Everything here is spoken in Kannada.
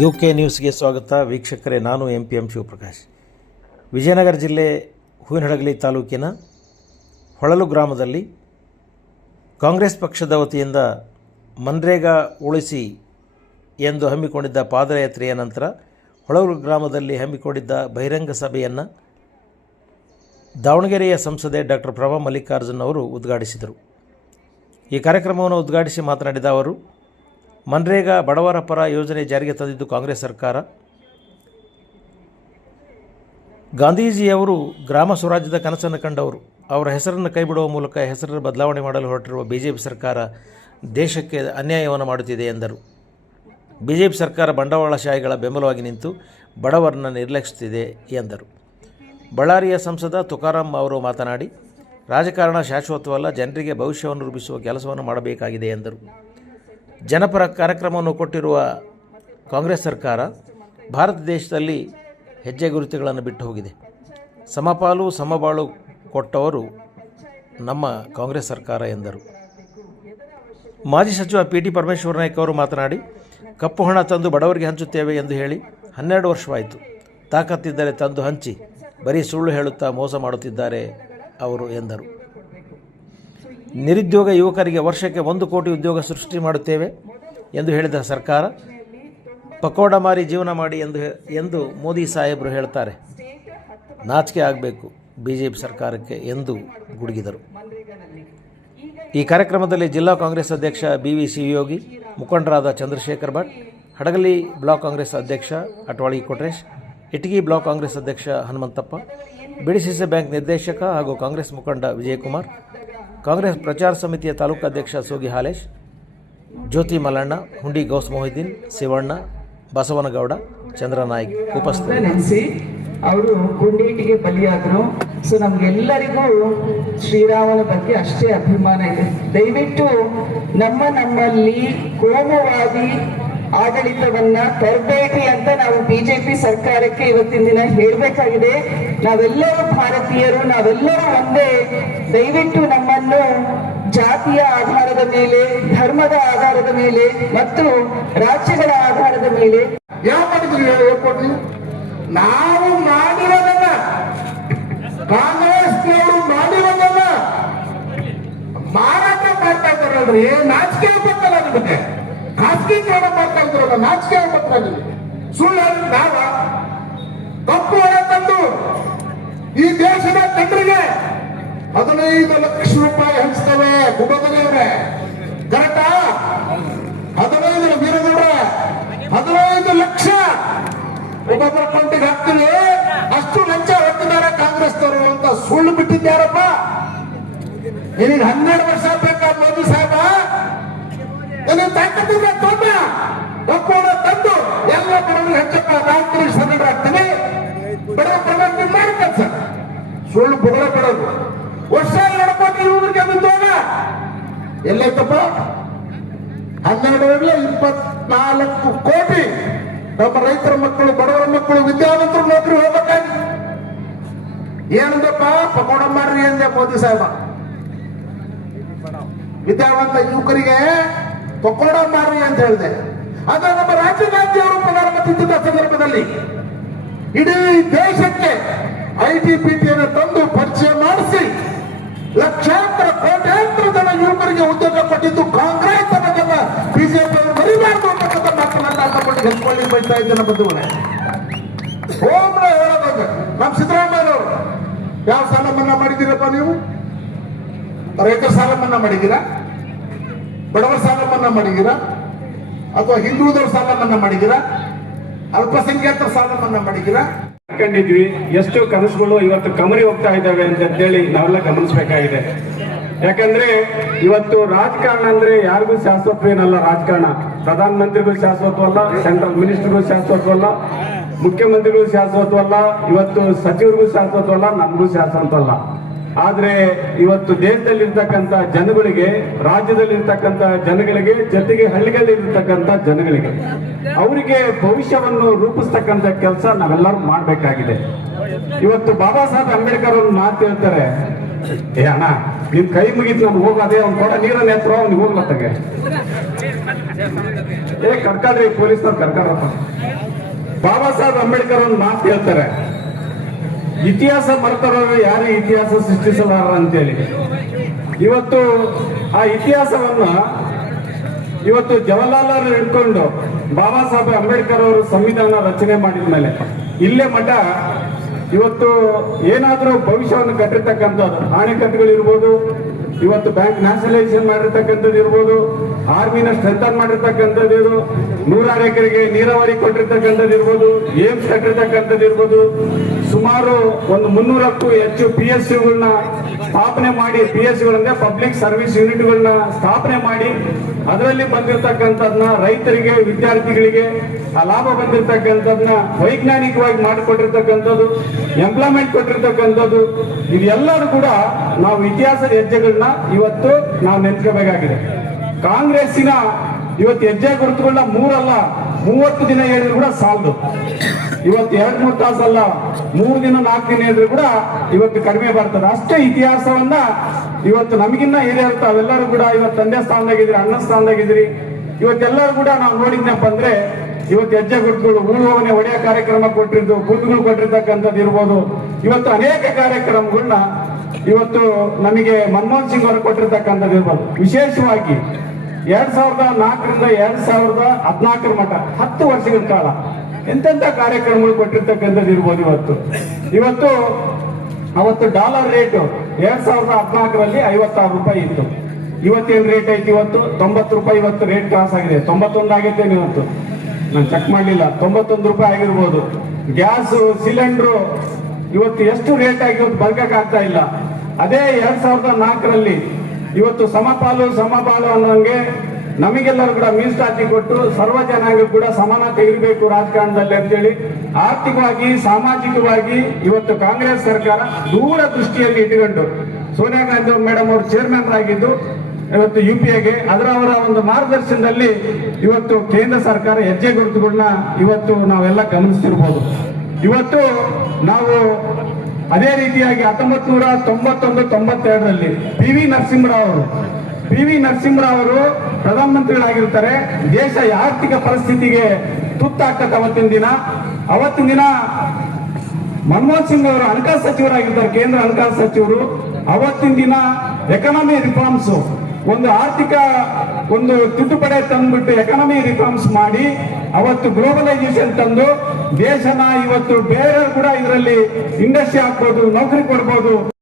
UK ನ್ಯೂಸ್ಗೆ ಸ್ವಾಗತ. ವೀಕ್ಷಕರೇ, ನಾನು MPM ಶಿವಪ್ರಕಾಶ್. ವಿಜಯನಗರ ಜಿಲ್ಲೆ ಹೂವಿನಹಡಗಲಿ ತಾಲೂಕಿನ ಹೊಳಲು ಗ್ರಾಮದಲ್ಲಿ ಕಾಂಗ್ರೆಸ್ ಪಕ್ಷದ ವತಿಯಿಂದ ಮನ್ರೇಗಾ ಉಳಿಸಿ ಎಂದು ಹಮ್ಮಿಕೊಂಡಿದ್ದ ಪಾದಯಾತ್ರೆಯ ನಂತರ ಹೊಳಲು ಗ್ರಾಮದಲ್ಲಿ ಹಮ್ಮಿಕೊಂಡಿದ್ದ ಬಹಿರಂಗ ಸಭೆಯನ್ನು ದಾವಣಗೆರೆಯ ಸಂಸದೆ ಡಾಕ್ಟರ್ ಪ್ರಭಾ ಮಲ್ಲಿಕಾರ್ಜುನ್ ಅವರು ಉದ್ಘಾಟಿಸಿದರು. ಈ ಕಾರ್ಯಕ್ರಮವನ್ನು ಉದ್ಘಾಟಿಸಿ ಮಾತನಾಡಿದ ಅವರು, ಮನ್ರೇಗಾ ಬಡವರ ಪರ ಯೋಜನೆ ಜಾರಿಗೆ ತಂದಿದ್ದು ಕಾಂಗ್ರೆಸ್ ಸರ್ಕಾರ. ಗಾಂಧೀಜಿಯವರು ಗ್ರಾಮ ಸ್ವರಾಜ್ಯದ ಕನಸನ್ನು ಕಂಡವರು. ಅವರ ಹೆಸರನ್ನು ಕೈಬಿಡುವ ಮೂಲಕ ಹೆಸರನ್ನು ಬದಲಾವಣೆ ಮಾಡಲು ಹೊರಟಿರುವ BJP ಸರ್ಕಾರ ದೇಶಕ್ಕೆ ಅನ್ಯಾಯವನ್ನು ಮಾಡುತ್ತಿದೆ ಎಂದರು. BJP ಸರ್ಕಾರ ಬಂಡವಾಳಶಾಹಿಗಳ ಬೆಂಬಲವಾಗಿ ನಿಂತು ಬಡವರನ್ನು ನಿರ್ಲಕ್ಷಿಸುತ್ತಿದೆ ಎಂದರು. ಬಳ್ಳಾರಿಯ ಸಂಸದ ತುಕಾರಾಂ ಅವರು ಮಾತನಾಡಿ, ರಾಜಕಾರಣ ಶಾಶ್ವತವಲ್ಲ, ಜನರಿಗೆ ಭವಿಷ್ಯವನ್ನು ರೂಪಿಸುವ ಕೆಲಸವನ್ನು ಮಾಡಬೇಕಾಗಿದೆ ಎಂದರು. ಜನಪರ ಕಾರ್ಯಕ್ರಮವನ್ನು ಕೊಟ್ಟಿರುವ ಕಾಂಗ್ರೆಸ್ ಸರ್ಕಾರ ಭಾರತ ದೇಶದಲ್ಲಿ ಹೆಜ್ಜೆ ಗುರುತುಗಳನ್ನು ಬಿಟ್ಟು ಹೋಗಿದೆ. ಸಮಪಾಲು ಸಮಬಾಳು ಕೊಟ್ಟವರು ನಮ್ಮ ಕಾಂಗ್ರೆಸ್ ಸರ್ಕಾರ ಎಂದರು. ಮಾಜಿ ಸಚಿವ PT ಪರಮೇಶ್ವರ ನಾಯ್ಕ ಅವರು ಮಾತನಾಡಿ, ಕಪ್ಪು ಹಣ ತಂದು ಬಡವರಿಗೆ ಹಂಚುತ್ತೇವೆ ಎಂದು ಹೇಳಿ 12 ವರ್ಷವಾಯಿತು. ತಾಕತ್ತಿದ್ದರೆ ತಂದು ಹಂಚಿ, ಬರೀ ಸುಳ್ಳು ಹೇಳುತ್ತಾ ಮೋಸ ಮಾಡುತ್ತಿದ್ದಾರೆ ಅವರು ಎಂದರು. ನಿರುದ್ಯೋಗ ಯುವಕರಿಗೆ ವರ್ಷಕ್ಕೆ 1 ಕೋಟಿ ಉದ್ಯೋಗ ಸೃಷ್ಟಿ ಮಾಡುತ್ತೇವೆ ಎಂದು ಹೇಳಿದ ಸರ್ಕಾರ ಪಕೋಡ ಮಾರಿ ಜೀವನ ಮಾಡಿ ಎಂದು ಮೋದಿ ಸಾಹೇಬರು ಹೇಳ್ತಾರೆ. ನಾಚಿಕೆ ಆಗಬೇಕು BJP ಸರ್ಕಾರಕ್ಕೆ ಎಂದು ಗುಡುಗಿದರು. ಈ ಕಾರ್ಯಕ್ರಮದಲ್ಲಿ ಜಿಲ್ಲಾ ಕಾಂಗ್ರೆಸ್ ಅಧ್ಯಕ್ಷ BV ಶಿವಯೋಗಿ, ಮುಖಂಡರಾದ ಚಂದ್ರಶೇಖರ್ ಭಟ್, ಹಡಗಲಿ ಬ್ಲಾಕ್ ಕಾಂಗ್ರೆಸ್ ಅಧ್ಯಕ್ಷ ಅಟ್ವಾಳಿ ಕೊಟ್ರೇಶ್, ಇಟಗಿ ಬ್ಲಾಕ್ ಕಾಂಗ್ರೆಸ್ ಅಧ್ಯಕ್ಷ ಹನುಮಂತಪ್ಪ, BDCC ಬ್ಯಾಂಕ್ ನಿರ್ದೇಶಕ ಹಾಗೂ ಕಾಂಗ್ರೆಸ್ ಮುಖಂಡ ವಿಜಯಕುಮಾರ್, ಕಾಂಗ್ರೆಸ್ ಪ್ರಚಾರ ಸಮಿತಿಯ ತಾಲೂಕು ಅಧ್ಯಕ್ಷ ಸೋಗಿ ಹಾಲೇಶ್, ಜ್ಯೋತಿ ಮಲ್ಲಣ್ಣ, ಹುಂಡಿ ಗೌಸ್ ಮೊಹಿದ್ದೀನ್, ಶಿವಣ್ಣ, ಬಸವನಗೌಡ, ಚಂದ್ರನಾಯ್ಕ್ ಉಪಸ್ಥಿತರಿದ್ದರು. ಅವರು ಗುಂಡೇಟಿಗೆ ಬಲಿಯಾದರು. ಸೊ ನಮ್ಗೆಲ್ಲರಿಗೂ ಶ್ರೀರಾಮನ ಬಗ್ಗೆ ಅಷ್ಟೇ ಅಭಿಮಾನ ಇದೆ. ದಯವಿಟ್ಟು ನಮ್ಮಲ್ಲಿ ಕೋಮುವಾದಿ ಆಡಳಿತವನ್ನ ತರಬೇತಿ ಅಂತ ನಾವು BJP ಸರ್ಕಾರಕ್ಕೆ ಇವತ್ತಿನ ದಿನ ಹೇಳಬೇಕಾಗಿದೆ. ನಾವೆಲ್ಲರೂ ಭಾರತೀಯರು, ನಾವೆಲ್ಲರೂ ಒಂದೇ. ದಯವಿಟ್ಟು ನಮ್ಮನ್ನು ಜಾತಿಯ ಆಧಾರದ ಮೇಲೆ, ಧರ್ಮದ ಆಧಾರದ ಮೇಲೆ ಮತ್ತು ರಾಜ್ಯಗಳ ಆಧಾರದ ಮೇಲೆ ಯಾವ ಮಾಡಿದ್ರಿ ಹೇಳ್ಕೊಡ್ರಿ. ನಾವು ಮಾಡಿರೋದನ್ನ, ಕಾಂಗ್ರೆಸ್ನವರು ಮಾಡಿರೋದನ್ನ ಮಾರಾಟ ಮಾಡ್ತಾ ಇದ್ದಾರಲ್ರಿ, ನಾಚಿಕೆ ಆಗ್ಬೇಕಲ್ಲ ನಿಮಗೆ. ಖಾಸಗೀಕರಣ ಮಾಡ್ತಾ ಇದ್ರಲ್ಲ, ನಾಚಿಕೆ ಆಗ್ಬೇಕಲ್ಲ ನಿಮಗೆ. ಸುಳ್ಳು ಹೇಳಿದ್ರೆ ನಾವ ಕಪ್ಪು ಹಣ ತಂದು ಈ ದೇಶದ ಜನರಿಗೆ 15 ಲಕ್ಷ ರೂಪಾಯಿ ಹಂಚ್ತೇವೆ. ಗುಬ್ಬದವರೇ ಕರೆಕ್ಟಾ? 15 ವೀರಗೌಡ್ರೆ 15 ಲಕ್ಷ ಒಬ್ಬೊಬ್ಬರ ಅಕೌಂಟಿಗೆ ಹಾಕ್ತೀವಿ. ಅಷ್ಟು ಲಂಚ ಹೊತ್ತಿದ್ದಾರೆ ಕಾಂಗ್ರೆಸ್ನವರು ಅಂತ ಸುಳ್ಳು ಬಿಟ್ಟಿದ್ದಾರಪ್ಪ. ನಿನಗೆ 12 ವರ್ಷ ಬೇಕಾ ಮೋದಿ ಸಾಹೇಬ? ತಾಕತ್ತಿದ್ರೆ ತೊಂದ ಒಪ್ಪೋಣ ತಂದು ಎಲ್ಲ ಬಡವರಿಗೆ ಹೆಚ್ಚಪ್ಪ, ನಾಲ್ಕು ಸರೆಂಡರ್ ಆಗ್ತೀನಿ, ಬಡವ ಪ್ರಗತಿ ಮಾಡಿ ಕೆಲಸ. ಸುಳ್ಳು ಬುಗಳ ಬಡೋದು ವರ್ಷ ನಡ್ಕೊಂಡು ಇವ್ರಿಗೆ ಬಿದ್ದೋಗ ಎಲ್ಲೈತಪ್ಪ? 12-24 ಕೋಟಿ ನಮ್ಮ ರೈತರ ಮಕ್ಕಳು, ಬಡವರ ಮಕ್ಕಳು, ವಿದ್ಯಾವಂತರು ನೌಕರಿ ಹೋಗ್ಬೇಕಾಗಿ ಏನಂದಪ್ಪ? ಪಕೋಡ ಮಾಡ್ರಿ ಅಂದೆ ಮೋದಿ ಸಾಹೇಬ. ವಿದ್ಯಾವಂತ ಯುವಕರಿಗೆ ಪಕೋಡ ಮಾರಿ ಅಂತ ಹೇಳಿದೆ. ಆದ್ರೆ ನಮ್ಮ ರಾಜೀವ್ ಗಾಂಧಿ ಅವರು ಪ್ರಧಾನಮಂತ್ರಿ ಇದ್ದ ಸಂದರ್ಭದಲ್ಲಿ ಇಡೀ ದೇಶಕ್ಕೆ ITBTಯನ್ನು ತಂದು ಪರಿಚಯ ಮಾಡಿಸಿ ಲಕ್ಷಾಂತರ ಕೋಟ್ಯಾಂತರ ಜನ ಯುವಕರಿಗೆ ಉದ್ಯೋಗ ಕೊಟ್ಟಿದ್ದು ಕಾಂಗ್ರೆಸ್ ಅನ್ನೋದನ್ನ BJP ಅವರು ಮರಿಬಾರ್ದು ಅಂತಕ್ಕಂಥ ಮಾತನಾಡ್ಕೊಂಡು ಹೆಚ್ಕೊಳ್ಳಿ ಬಯಸ್ತಾ ಇದ್ದೇನೆ ಬಂಧುಗಳೇ. ಹೋಮ್ರ ಹೇಳೋದಾಗ ನಮ್ಮ ಸಿದ್ದರಾಮಯ್ಯನವರು ಯಾವ ಸಾಲ ಮನ್ನಾ ಮಾಡಿದ್ದೀರಪ್ಪ ನೀವು? ರೈತರ ಸಾಲ ಮನ್ನಾ ಮಾಡಿದ್ದೀರಾ? ಬಡವರ ಸಾಲ ಮನ್ನಾ ಮಾಡಿದ್ದೀರಾ? ಅಥವಾ ಹಿಂದುಳಿದವ್ರ ಸಾಲ ಮನ್ನಾ ಮಾಡಿದ್ದೀರಾ? ಅಲ್ಪಸಂಖ್ಯಾತರ ಸಾಲ ಮನ್ನಾ ಮಾಡಿದ್ದೀರಾ? ಕಂಡಿದ್ವಿ. ಎಷ್ಟು ಕನಸುಗಳು ಇವತ್ತು ಕಮರಿ ಹೋಗ್ತಾ ಇದ್ದಾವೆ ಅಂತ ಹೇಳಿ ನಾವೆಲ್ಲ ಗಮನಿಸಬೇಕಾಗಿದೆ. ಯಾಕಂದ್ರೆ ಇವತ್ತು ರಾಜಕಾರಣ ಅಂದ್ರೆ ಯಾರಿಗೂ ಶಾಶ್ವತವೇನಲ್ಲ. ರಾಜಕಾರಣ ಪ್ರಧಾನ ಮಂತ್ರಿಗಳು ಶಾಶ್ವತವಲ್ಲ, ಸೆಂಟ್ರಲ್ ಮಿನಿಸ್ಟರ್ಗಳು ಶಾಶ್ವತವಲ್ಲ, ಮುಖ್ಯಮಂತ್ರಿಗಳು ಶಾಶ್ವತವಲ್ಲ, ಇವತ್ತು ಸಚಿವರಿಗೂ ಶಾಶ್ವತವಲ್ಲ, ನಮಗೂ ಶಾಶ್ವತವಲ್ಲ. ಆದ್ರೆ ಇವತ್ತು ದೇಶದಲ್ಲಿರ್ತಕ್ಕಂಥ ಜನಗಳಿಗೆ, ರಾಜ್ಯದಲ್ಲಿರ್ತಕ್ಕಂಥ ಜನಗಳಿಗೆ, ಜೊತೆಗೆ ಹಳ್ಳಿಗಳಲ್ಲಿರ್ತಕ್ಕಂಥ ಜನಗಳಿಗೆ, ಅವರಿಗೆ ಭವಿಷ್ಯವನ್ನು ರೂಪಿಸ್ತಕ್ಕಂಥ ಕೆಲಸ ನಾವೆಲ್ಲರೂ ಮಾಡಬೇಕಾಗಿದೆ. ಇವತ್ತು ಬಾಬಾ ಸಾಹೇಬ್ ಅಂಬೇಡ್ಕರ್ ಅವ್ರು ಮಾತು ಹೇಳ್ತಾರೆ, ಏ ಅಣ್ಣ ನಿನ್ ಕೈ ಮುಗಿತು ನಾನು ಹೋಗೋದೇ, ಅವ್ನು ಕೊಡ ನೀರನ್ನ ಎತ್ತರೋ ಅವ್ನಿಗೆ ಹೋಗ್ಲತ್ತಾಗೆ ಕರ್ಕಾಡ್ರಿ ಪೊಲೀಸ್ನವ್ರು ಕರ್ಕಾಡ್ರಪ್ಪ. ಬಾಬಾ ಸಾಹೇಬ್ ಅಂಬೇಡ್ಕರ್ ಒಂದು ಮಾತು ಹೇಳ್ತಾರೆ, ಇತಿಹಾಸ ಮರೆತರೋರು ಯಾರು ಇತಿಹಾಸ ಸೃಷ್ಟಿಸಲಾರ ಅಂತೇಳಿ. ಇವತ್ತು ಆ ಇತಿಹಾಸವನ್ನ ಇವತ್ತು ಜವಾಹರ್ಲಾಲ್ ಹಿಡ್ಕೊಂಡು ಬಾಬಾ ಸಾಹೇಬ್ ಅಂಬೇಡ್ಕರ್ ಅವರು ಸಂವಿಧಾನ ರಚನೆ ಮಾಡಿದ ಮೇಲೆ ಇಲ್ಲೇ ಮಠ ಇವತ್ತು ಏನಾದ್ರೂ ಭವಿಷ್ಯವನ್ನು ಕಟ್ಟಿರ್ತಕ್ಕಂಥದ್ದು ಅಣೆಕಟ್ಟುಗಳಿರ್ಬೋದು, ಇವತ್ತು ಬ್ಯಾಂಕ್ ನ್ಯಾಷನಲೈಸೇಷನ್ ಮಾಡಿರ್ತಕ್ಕಂಥದ್ದು ಇರ್ಬೋದು, ಆರ್ಮಿನ ಸ್ಟ್ರೆಂಥನ್ ಮಾಡಿರ್ತಕ್ಕಂಥದ್ದು ಇರ್ಬೋದು, 106 ಎಕರೆಗೆ ನೀರಾವರಿ ಕೊಟ್ಟಿರ್ತಕ್ಕಂಥದ್ದು ಇರ್ಬೋದು, ಏಮ್ಸ್ ಕಟ್ಟಿರ್ತಕ್ಕಂಥದ್ದು ಇರ್ಬೋದು, ಸುಮಾರು ಒಂದು 300ಕ್ಕೂ ಹೆಚ್ಚು PSUಗಳನ್ನ ಸ್ಥಾಪನೆ ಮಾಡಿ, PSUಗಳಂದ್ರೆ ಪಬ್ಲಿಕ್ ಸರ್ವಿಸ್ ಯೂನಿಟ್ಗಳನ್ನ ಸ್ಥಾಪನೆ ಮಾಡಿ ಅದರಲ್ಲಿ ಬಂದಿರತಕ್ಕಂಥದ್ನ ರೈತರಿಗೆ, ವಿದ್ಯಾರ್ಥಿಗಳಿಗೆ ಆ ಲಾಭ ಬಂದಿರತಕ್ಕಂಥದ್ನ ವೈಜ್ಞಾನಿಕವಾಗಿ ಮಾಡಿಕೊಟ್ಟಿರ್ತಕ್ಕಂಥದ್ದು, ಎಂಪ್ಲಾಯ್ಮೆಂಟ್ ಕೊಟ್ಟಿರ್ತಕ್ಕಂಥದ್ದು, ಇದೆಲ್ಲರೂ ಕೂಡ ನಾವು ಇತಿಹಾಸದ ಹೆಜ್ಜೆಗಳನ್ನ ಇವತ್ತು ನಾವು ನೆನ್ಸ್ಕೋಬೇಕಾಗಿದೆ. ಕಾಂಗ್ರೆಸ್ಸಿನ ಇವತ್ತು ಹೆಜ್ಜೆ ಗುರುತುಗಳನ್ನ 3 ಅಲ್ಲ 30 ದಿನ ಹೇಳಿದ್ರು ಕೂಡ ಸಾಲದು. ಇವತ್ತು 2-3 ತಾಸಲ್ಲ 3 ದಿನ 4 ದಿನ ಹೇಳಿದ್ರು ಕೂಡ ಇವತ್ತು ಕಡಿಮೆ ಬರ್ತದೆ. ಅಷ್ಟೇ ಇತಿಹಾಸವನ್ನ ಇವತ್ತು ನಮಗಿನ್ನ ಹಿರಿಯರು ತಾವೆಲ್ಲರೂ ಕೂಡ ಇವತ್ತು ತಂದೆ ಸ್ಥಾನದಾಗಿದ್ರಿ, ಅಣ್ಣ ಸ್ಥಾನದಾಗಿದ್ರಿ. ಇವತ್ತೆಲ್ಲರೂ ಕೂಡ ನಾವು ನೋಡಿದ್ನಪ್ಪ ಅಂದ್ರೆ ಇವತ್ತು ಹೆಜ್ಜೆ ಗುರುತುಗಳು ಉಳುವವನೇ ಒಡೆಯ ಕಾರ್ಯಕ್ರಮ ಕೊಟ್ಟಿದ್ದು, ಬೂತ್ಗಳು ಕೊಟ್ಟಿರ್ತಕ್ಕಂಥದ್ದು ಇರ್ಬೋದು. ಇವತ್ತು ಅನೇಕ ಕಾರ್ಯಕ್ರಮಗಳನ್ನ ಇವತ್ತು ನಮಗೆ ಮನಮೋಹನ್ ಸಿಂಗ್ ಅವರು ಕೊಟ್ಟಿರ್ತಕ್ಕಂಥದ್ದು ಇರ್ಬೋದು. ವಿಶೇಷವಾಗಿ 2004ರಿಂದ 2014 ಮಟ್ಟ 10 ವರ್ಷಗಳ ಕಾಲ ಎಂತೆಂಥ ಕಾರ್ಯಕ್ರಮಗಳು ಕೊಟ್ಟಿರ್ತಕ್ಕಂಥದ್ದು ಇರ್ಬೋದು. ಇವತ್ತು ಅವತ್ತು ಡಾಲರ್ ರೇಟ್ 2014ರಲ್ಲಿ 56 ರೂಪಾಯಿ ಇತ್ತು. ಇವತ್ತೇನು ರೇಟ್ ಐತಿ? ಇವತ್ತು 90 ರೂಪಾಯಿ. ಇವತ್ತು ರೇಟ್ ಕ್ರಾಸ್ ಆಗಿದೆ, 91 ಆಗೈತೆ. ಇವತ್ತು ನಾನು ಚೆಕ್ ಮಾಡಲಿಲ್ಲ, 91 ರೂಪಾಯಿ ಆಗಿರ್ಬೋದು. ಗ್ಯಾಸ್ ಸಿಲಿಂಡ್ರು ಇವತ್ತು ಎಷ್ಟು ರೇಟ್ ಆಗಿ ಇವತ್ತು ಬರ್ಬೇಕಾಗ್ತಾ ಇಲ್ಲ. ಅದೇ 2004ರಲ್ಲಿ ಇವತ್ತು ಸಮಪಾಲು ಅನ್ನೋಂಗೆ ನಮಗೆಲ್ಲರೂ ಕೂಡ ಮೀಸಲಾತಿ ಕೊಟ್ಟು ಸರ್ವ ಜನಾಂಗ ಕೂಡ ಸಮಾನತೆ ಇರಬೇಕು ರಾಜಕಾರಣದಲ್ಲಿ ಅಂತೇಳಿ ಆರ್ಥಿಕವಾಗಿ, ಸಾಮಾಜಿಕವಾಗಿ ಇವತ್ತು ಕಾಂಗ್ರೆಸ್ ಸರ್ಕಾರ ದೂರ ದೃಷ್ಟಿಯಲ್ಲಿ ಇಟ್ಟುಕೊಂಡು ಸೋನಿಯಾ ಗಾಂಧಿ ಮೇಡಮ್ ಅವರು ಚೇರ್ಮನ್ ಆಗಿದ್ದು ಇವತ್ತು UPAಗೆ ಅವರ ಒಂದು ಮಾರ್ಗದರ್ಶನದಲ್ಲಿ ಇವತ್ತು ಕೇಂದ್ರ ಸರ್ಕಾರ ಹೆಜ್ಜೆ ಗುರುತುಗಳನ್ನ ಇವತ್ತು ನಾವೆಲ್ಲ ಗಮನಿಸ್ತಿರ್ಬೋದು. ಇವತ್ತು ನಾವು ಅದೇ ರೀತಿಯಾಗಿ 1991-92ರಲ್ಲಿ PV ನರಸಿಂಹರಾವ್ ಅವರು ಪ್ರಧಾನಮಂತ್ರಿಗಳಾಗಿರ್ತಾರೆ. ದೇಶ ಆರ್ಥಿಕ ಪರಿಸ್ಥಿತಿಗೆ ತುತ್ತಾಗ್ತದೆ. ಅವತ್ತಿನ ದಿನ ಮನಮೋಹನ್ ಸಿಂಗ್ ಅವರು ಹಣಕಾಸು ಸಚಿವರಾಗಿರ್ತಾರೆ, ಕೇಂದ್ರ ಹಣಕಾಸು ಸಚಿವರು. ಅವತ್ತಿನ ದಿನ ಎಕನಾಮಿ ರಿಫಾರ್ಮ್ಸ್, ಒಂದು ಆರ್ಥಿಕ ಒಂದು ತಿದ್ದುಪಡಿ ತಂದ್ಬಿಟ್ಟು ಎಕನಾಮಿ ರಿಫಾರ್ಮ್ಸ್ ಮಾಡಿ ಅವತ್ತು ಗ್ಲೋಬಲೈಸೇಷನ್ ತಂದು ದೇಶನ ಇವತ್ತು ಬೇರೆ ಕೂಡ ಇದರಲ್ಲಿ ಇಂಡಸ್ಟ್ರಿ ಹಾಕ್ಬೋದು, ನೌಕರಿ ಕೊಡ್ಬೋದು.